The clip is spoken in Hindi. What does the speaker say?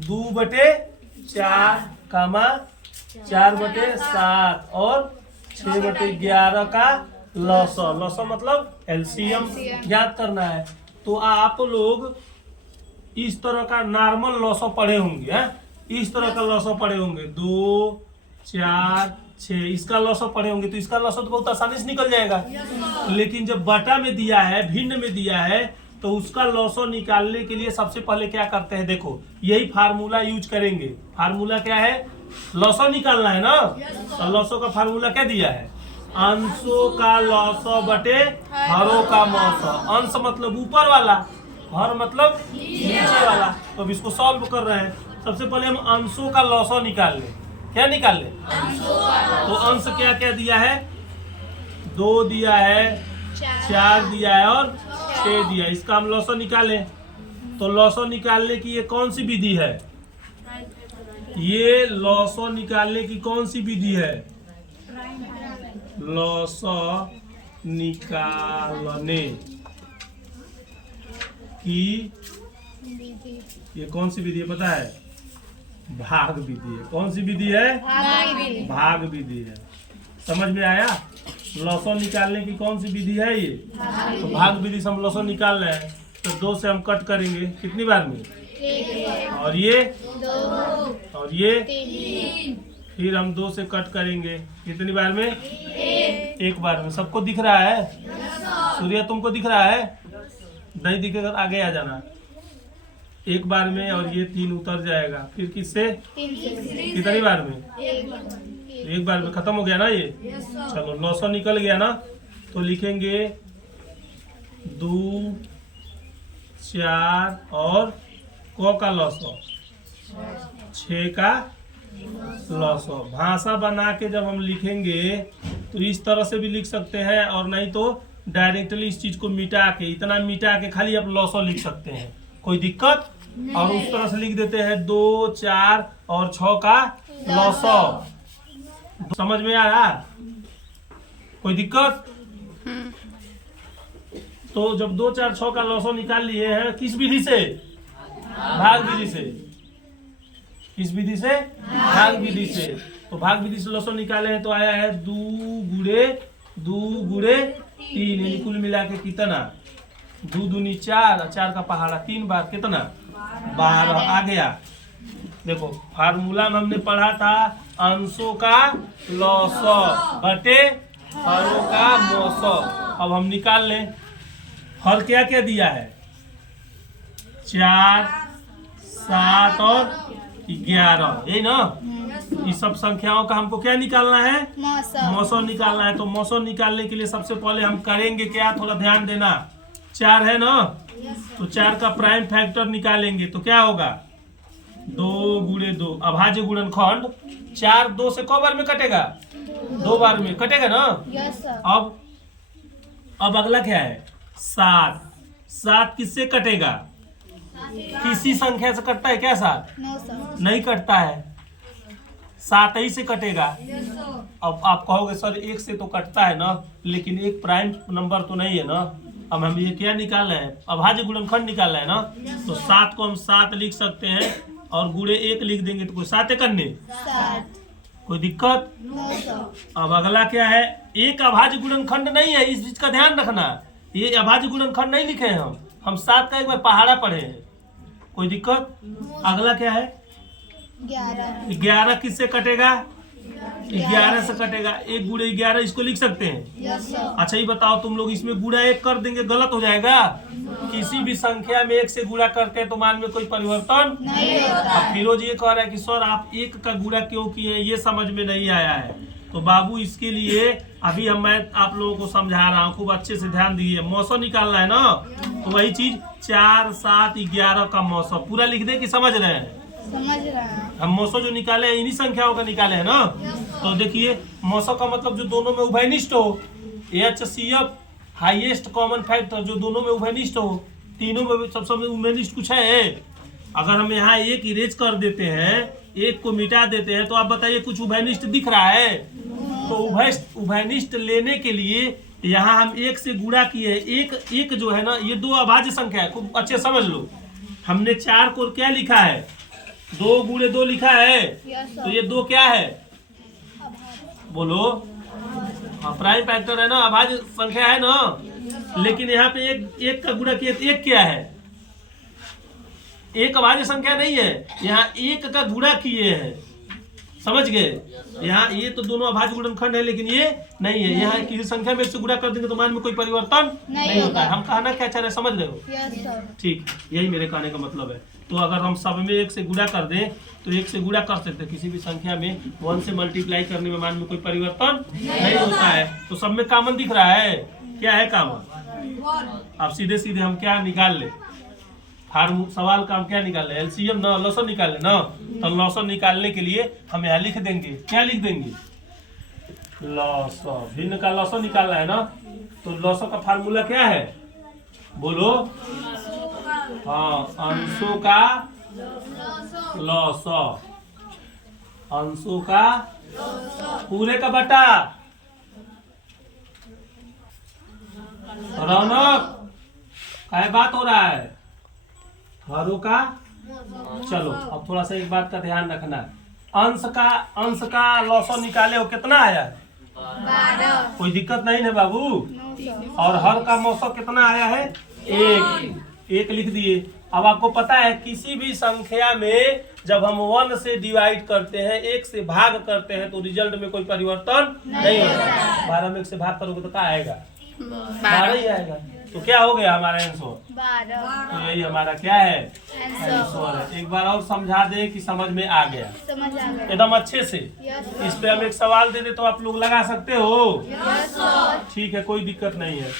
2/4 कामा 4/7 और 6/11 का लॉसो। लॉसो मतलब एलसीएम ज्ञात करना है। तो आप लोग इस तरह का नॉर्मल लॉसो पढ़े होंगे हैं? इस तरह का लॉसो पढ़े होंगे 2 4 6 इसका लॉसो पढ़े होंगे। तो इसका लॉसो तो बहुत आसानी से निकल जाएगा। लेकिन जब बटा में दिया है, भिन्न में दिया है, तो उसका लॉसो निकालने के लिए सबसे पहले क्या करते हैं, देखो यही फार्मूला यूज करेंगे। फार्मूला क्या है, लॉसो निकालना है ना। तो लॉसो का फार्मूला क्या दिया है, अंशों का लॉसो बटे हरों का मौसो। अंश मतलब ऊपर वाला, हर मतलब नीचे वाला। तो अब इसको सॉल्व कर रहे हैं। सबसे पहले हम अंशों का लॉसो निकाल लें। क्या निकाल लें, तो अंश क्या क्या दिया है, 2 दिया है, 4 दिया है और 6 दिया है। इसका हम लॉसो निकालें। तो लॉसो निकालने की ये कौन सी विधि है, ये लॉसो निकालने की कौन सी विधि है, लॉसो निकालने की ये कौन सी विधि है पता है, भाग विधि है। कौन सी विधि है, भाग विधि है। समझ में आया, लॉसो निकालने की कौन सी विधि है ये, तो भाग विधि से हम लॉसो निकाल रहे हैं। तो 2 से हम कट करेंगे कितनी बार में, और ये 2 और ये 3। फिर हम 2 से कट करेंगे कितनी बार में, 1 बार में। सबको दिख रहा है, सूर्या तुमको दिख रहा है, नहीं दिखेगा आगे आ जाना। 1 बार में और ये 3 उतर जाएगा। फिर किससे, कितनी बार में, 1 बार में खत्म हो गया ना ये। चलो लॉसो निकल गया ना, तो लिखेंगे 2 4 और को का लॉसो 6 का लॉसो। भाषा बना के जब हम लिखेंगे तो इस तरह से भी लिख सकते हैं, और नहीं तो डायरेक्टली इस चीज को मिटा के, इतना मिटा के खाली आप लॉसो लिख सकते हैं, कोई दिक्कत। और उस तरह से लिख देते हैं 2 4 और 6 का लॉसो। समझ में आया, कोई दिक्कत। तो जब 2 4 6 का लॉसो निकाल लिए हैं, किस विधि से, भाग विधि से। किस विधि से, भाग विधि से। तो भाग विधि से लॉसो निकाले हैं तो आया है 2 गुणे 3, यानी कुल मिला के कितना, 2 दूनी 4 और 4 का पहाड़ा 3 बार कितना, 12 आ गया। देखो फार्मूला में हमने पढ़ा था अंशों का लॉसो बटे हरों का मौसो। अब हम निकाल लें, हर क्या क्या दिया है, 4 7 और 11, यही ना। इस सब संख्याओं का हमको क्या निकालना है, मौसो निकालना है। तो मौसो निकालने के लिए सबसे पहले हम करेंगे क्या, थोड़ा ध्यान देना। 4 है ना, तो 4 का प्राइम फैक्टर निकालेंगे तो क्या होगा, 2 गुणे 2 अभाज्य गुणनखंड। 4 2 से क बार में कटेगा, 2 बार में कटेगा ना। अब अगला क्या है, 7 7 किससे कटेगा, किसी संख्या से कटता है क्या, 7 नहीं कटता है, 7 ही से कटेगा। अब आप कहोगे सर 1 से तो कटता है ना, लेकिन 1 प्राइम नंबर तो नहीं है ना। अब हम ये क्या निकाल रहे हैं, अभाज्य गुणनखंड निकाल रहे हैं ना। तो 7 को हम 7 लिख सकते हैं और गुणे 1 लिख देंगे तो कोई 7 करने, कोई दिक्कत। अब अगला क्या है, 1 अभाज्य गुणनखंड नहीं है, इस चीज का ध्यान रखना। ये अभाज्य गुणनखंड नहीं लिखे हैं हम 7 का 1 बार पहाड़ा पढ़े हैं, कोई दिक्कत। अगला क्या है, 11 किससे कटेगा, 11 से कटेगा, 1 गुणे 11 इसको लिख सकते हैं। अच्छा ये बताओ तुम लोग इसमें गुणा 1 कर देंगे गलत हो जाएगा। किसी भी संख्या में 1 से गुणा करते हैं तो मान में कोई परिवर्तन नहीं होता। अब फिरोज ये कह रहा है कि सर आप 1 का गुणा क्यों किए, ये समझ में नहीं आया है। तो बाबू इसके लिए अभी मैं आप लोगों को समझा रहा हूँ, खूब अच्छे से ध्यान दीजिए। मौसो निकालना है ना, तो वही चीज 4 7 11 का मौसो पूरा लिख दे कि समझ रहे हैं, समझ रहे हैं। हम मौसो जो निकाले हैं इन्हीं संख्याओं का निकाले हैं ना। तो देखिए मौसो का मतलब जो दोनों में उभयनिष्ठ हो, HCF हाईएस्ट कॉमन फैक्टर जो दोनों में उभयनिष्ठ हो। तीनों में सबसे उभयनिष्ठ कुछ है, अगर हम यहाँ 1 इरेज कर देते हैं, 1 को मिटा देते हैं, तो आप बताइए कुछ उभयनिष्ठ दिख रहा है। तो उभयनिष्ठ लेने के लिए यहाँ हम 1 से गुणा किए। एक जो है ना, ये 2 अभाज्य संख्या है, खूब अच्छे समझ लो। हमने 4 को क्या लिखा है, 2 गुणे 2 लिखा है, यस तो ये 2 क्या है? बोलो। हाँ, प्राइम फैक्टर है ना, अभाज्य संख्या है ना। लेकिन यहाँ पे एक का गुणा किए तो 1 क्या है? 1 अभाज्य संख्या नहीं है, यहाँ 1 का गुणा किए हैं, समझ गए। यहाँ ये तो दोनों अभाज्य गुणनखंड है, लेकिन ये नहीं है। यहाँ किसी संख्या में से गुणा कर देंगे तो मान में कोई परिवर्तन नहीं होता है। हम कहना क्या चाह रहे हैं, समझ रहे हो? Yes sir. ठीक, यही मेरे कहने का मतलब है। तो अगर हम सब में 1 से गुणा कर दें तो 1 से गुणा कर सकते हैं। किसी भी संख्या में 1 से मल्टीप्लाई करने में मान में कोई परिवर्तन नहीं होता है। तो सब में कॉमन दिख रहा है, क्या है कॉमन? अब सीधे सीधे हम क्या निकाल ले, सवाल का हम क्या निकाल ले, एलसीएम ना, लॉसन निकाल ले ना। तो लॉसन निकालने के लिए हम यहाँ लिख देंगे, क्या लिख देंगे? लॉसन, भिन्न का लॉसन निकालना है ना। तो लॉसन का फार्मूला क्या है, बोलो? हाँ, अंशों का लॉसन, अंशों का पूरे का बटा। रौनक, क्या बात हो रहा है? हरों का, चलो अब थोड़ा सा एक बात का ध्यान रखना, अंश का लॉसन निकाले हो, कितना आया है? 12। कोई दिक्कत नहीं है बाबू। और हर का मौसम कितना आया है? 1 लिख दिए। अब आपको पता है किसी भी संख्या में जब हम 1 से डिवाइड करते हैं, 1 से भाग करते हैं, तो रिजल्ट में कोई परिवर्तन नहीं होता। 12 में 1 से भाग करोगे तो क्या आएगा? 12 ही आएगा। तो क्या हो गया हमारा आंसर? 12। तो यही हमारा क्या है? आंसर है। एक बार और समझा दे कि समझ में आ गया समझ आ गया। एकदम अच्छे से। यस इस पे हम एक सवाल दे दे तो आप लोग लगा सकते हो? Yes sir. ठीक है, कोई दिक्कत नहीं है।